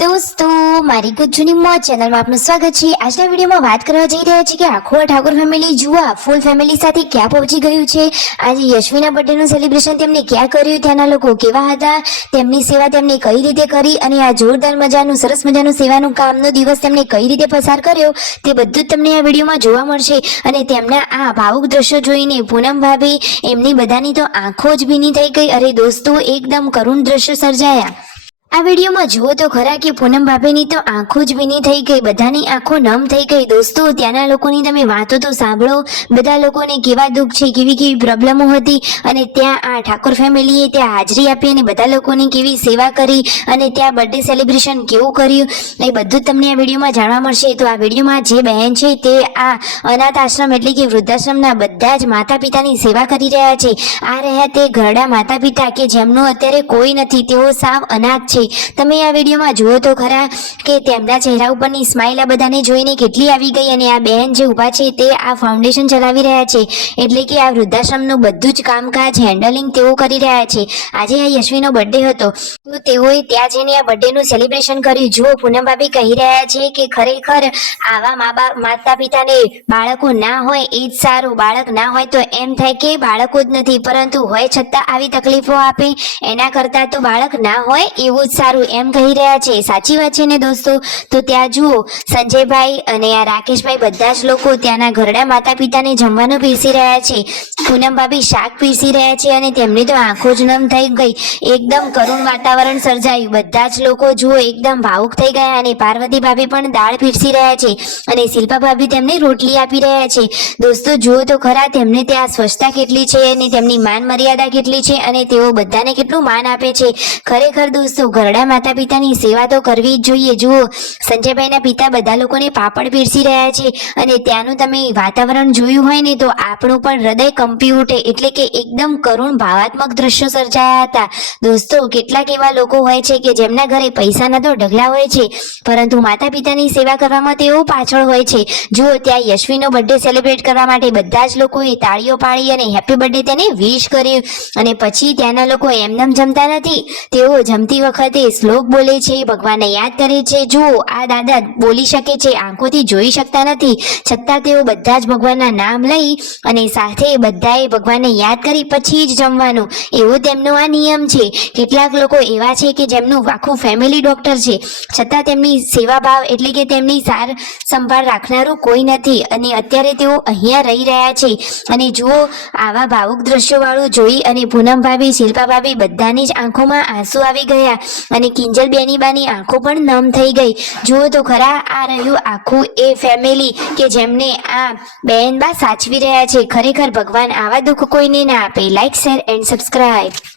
દોસ્તો મારી ગુજ્જુની મોજ ચેનલમાં આપનું સ્વાગત છે। આજના વિડીયોમાં વાત કરવા જઈ રહ્યા છીએ કે આખો ઠાકોર ફેમિલી જુઓ ફૂલ ફેમિલી સાથે ક્યાં પહોંચી ગયું છે। આજે યશ્વીના બર્થડેનું સેલિબ્રેશન તેમને ક્યાં કર્યું, ત્યાંના લોકો કેવા હતા, તેમની સેવા તેમને કઈ રીતે કરી અને આ જોરદાર મજાનું સરસ મજાનું સેવાનું કામનો દિવસ તેમને કઈ રીતે પસાર કર્યો તે બધું જ તમને આ વિડીયોમાં જોવા મળશે। અને તેમના આ ભાવુક દ્રશ્યો જોઈને પૂનમ ભાભી એમની બધાની તો આંખો જ ભીની થઈ ગઈ। અરે દોસ્તો એકદમ કરુણ દ્રશ્યો સર્જાયા। આ વિડીયોમાં જુઓ તો ખરા કે પૂનમ ભાભીની તો આંખો જ ભીની થઈ ગઈ, બધાની આંખો નમ થઈ ગઈ। દોસ્તો ત્યાંના લોકોની તમે વાતો તો સાંભળો, બધા લોકોને કેવા દુઃખ છે, કેવી કેવી પ્રોબ્લેમો હતી અને ત્યાં આ ઠાકોર ફેમિલીએ ત્યાં હાજરી આપી અને બધા લોકોની કેવી સેવા કરી અને ત્યાં બર્થડે સેલિબ્રેશન કેવું કર્યું એ બધું જ તમને આ વિડીયોમાં જાણવા મળશે। તો આ વિડીયોમાં જે બહેન છે તે આ અનાથ આશ્રમ એટલે કે વૃદ્ધાશ્રમના બધા જ માતા પિતાની સેવા કરી રહ્યા છે। આ રહ્યા તે ઘરડા માતા પિતા કે જેમનું અત્યારે કોઈ નથી, તેઓ સાવ અનાથ છે। તમે આ વિડીયોમાં જુઓ તો ખરા કે તેમના ચહેરા ઉપરની સ્માઇલ આ બધાને જોઈને કેટલી આવી ગઈ। અને આ બહેન જે ઊભા છે તે આ ફાઉન્ડેશન ચલાવી રહ્યા છે, એટલે કે આ વૃદ્ધાશ્રમનું બધું જ કામકાજ હેન્ડલિંગ તેઓ કરી રહ્યા છે। આજે આ યશ્વીનો બર્થડે હતો તો તેઓએ ત્યાં જઈને આ બર્થડેનું સેલિબ્રેશન કર્યું। જુઓ પૂનમ ભાભી કહી રહ્યા છે કે ખરેખર આવા માતા પિતાને બાળકો ના હોય એ જ સારું, બાળક ના હોય તો એમ થાય કે બાળકો જ નથી, પરંતુ હોય છતાં આવી તકલીફો આપે એના કરતાં તો બાળક ના હોય એવું જ સારું એમ કહી રહ્યા છે। સાચી વાત છે ને દોસ્તો। તો ત્યાં જુઓ સંજયભાઈ અને આ રાકેશભાઈ બધા જ લોકો ત્યાંના ઘરડા માતા પિતાને જમવાનું પીરસી રહ્યા છે। પૂનમ ભાભી શાક પીરસી રહ્યા છે અને તેમની તો આંખો જ નમ થઈ ગઈ, એકદમ કરુણ વાતાવરણ સર્જાયું। બધા જ લોકો જુઓ એકદમ ભાવુક થઈ ગયા અને પાર્વતી ભાભી પણ દાળ પીરસી રહ્યા છે અને શિલ્પા ભાભી તેમને રોટલી આપી રહ્યા છે। દોસ્તો જુઓ તો ખરા તેમને ત્યાં સ્વચ્છતા કેટલી છે અને તેમની માન મર્યાદા કેટલી છે અને તેઓ બધાને કેટલું માન આપે છે। ખરેખર દોસ્તો ઘરડા માતા પિતાની સેવા તો કરવી જ જોઈએ। જુઓ સંજયભાઈના પિતા બધા લોકોને પાપડ પીરસી રહ્યા છે અને ત્યાંનું તમે વાતાવરણ જોયું હોય ને તો આપણું પણ હૃદય કંપી ઉઠે, એટલે કે એકદમ કરુણ ભાવાત્મક દ્રશ્યો સર્જાયા હતા। દોસ્તો કેટલાક એવા લોકો હોય છે કે જેમના ઘરે પૈસાના તો ઢગલા હોય છે, પરંતુ માતા પિતાની સેવા કરવામાં તેઓ પાછળ હોય છે। જુઓ ત્યાં યશ્વીનો બર્થડે સેલિબ્રેટ કરવા માટે બધા જ લોકોએ તાળીઓ પાડી અને હેપી બર્થડે તેને વિશ કર્યું। અને પછી ત્યાંના લોકો એમનેમ જમતા નથી, તેઓ જમતી વખતે શ્લોક બોલે છે, ભગવાનને યાદ કરે છે। જુઓ આ દાદા બોલી શકે છે, આંખોથી જોઈ શકતા નથી, છતાં તેઓ બધા જ ભગવાનના નામ લઈ અને સાથે બધાએ ભગવાનને યાદ કરી પછી જ જમવાનું, એવો તેમનો આ નિયમ છે। કેટલાક લોકો એવા છે કે જેમનું આખું ફેમિલી ડોક્ટર છે, છતાં તેમની સેવા ભાવ એટલે કે તેમની સાર સંભાળ રાખનારું કોઈ નથી અને અત્યારે તેઓ અહીંયા રહી રહ્યા છે। અને જુઓ આવા ભાવુક દ્રશ્યો વાળું જોઈ અને પૂનમ ભાભી, શિલ્પા ભાભી બધાની જ આંખોમાં આંસુ આવી ગયા અને કિંજલ બેનીબાની આંખો પણ નમ થઈ ગઈ। જુઓ તો ખરા આ રહ્યું આખું એ ફેમિલી કે જેમને આ બહેનબા સાચવી રહ્યા છે। ખરેખર ભગવાન આવા દુઃખ કોઈને ના આપે। Like, share and subscribe.